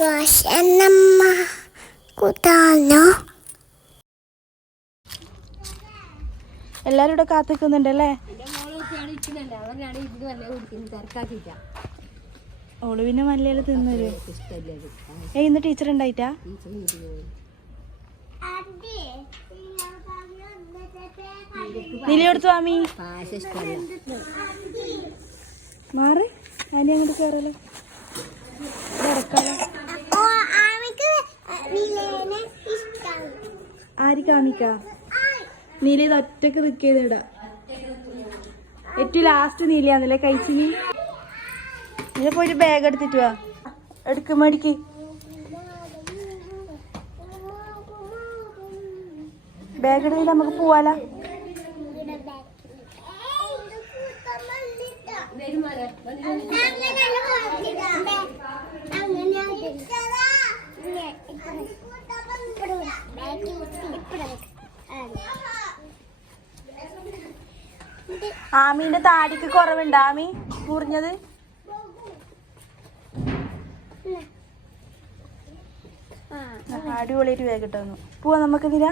gosh, എന്നമ്മ കൂട്ടാനോ എല്ലാരും ഇവിടെ കാത്തിക്കുന്നുണ്ടല്ലേ? ഓള് പിന്നെ മല്ലയില് തിന്നൊരു ഇന്ന് ടീച്ചർ ഉണ്ടായിട്ടാ? നിലയോട് സ്വാമി മാറി ആനി അങ്ങോട്ട് കയറല്ലോ. ആര് കാമിക്ക നീല ഇത് ഒറ്റക്ക് നിൽക്കിയതിടാ. ഏറ്റവും ലാസ്റ്റ് നീലയാന്നല്ലേ കഴിച്ചിനി. നീല പോയിട്ട് ബാഗ് എടുത്തിട്ട് വാ. എടുക്ക് മേടിക്ക്. ബാഗ് എടുത്തിട്ട് നമുക്ക് പോവാലോ. ആമീന്റെ താടിക്ക് കുറവുണ്ട്. ആമി മുറിഞ്ഞത് അടിപൊളിയായിട്ട് വേഗം കിട്ടുന്നു. പോവാ നമുക്ക്. നില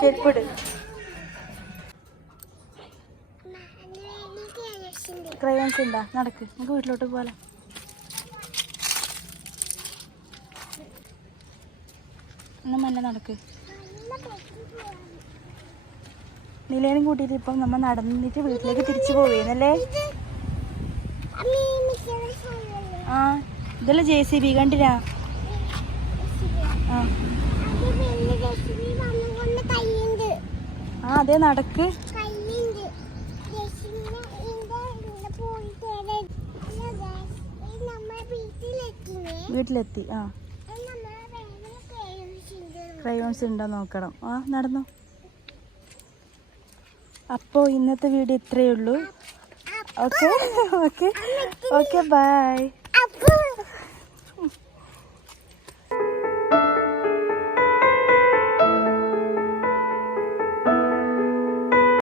ചെരുപ്പിട്. ക്രയോൺസ് ഉണ്ടാ? നടക്ക്, നമുക്ക് വീട്ടിലോട്ട് പോവാലോ. എന്നാ മല്ല നടക്ക്. നിലേനും കൂട്ടിയിട്ട് ഇപ്പം നമ്മ നടന്നിട്ട് വീട്ടിലേക്ക് തിരിച്ചു പോവേന്നല്ലേ? ആ ഇതല്ലേ JCB കണ്ടിരാ? ആ അതെ നടക്ക്. വീട്ടിലെത്തി. ആ ക്രയോൺസ് ഉണ്ടോ നോക്കണം. ആ നടന്നു. അപ്പോൾ ഇന്നത്തെ വീഡിയോ ഇത്രയേ ഉള്ളൂ. Okay okay okay bye.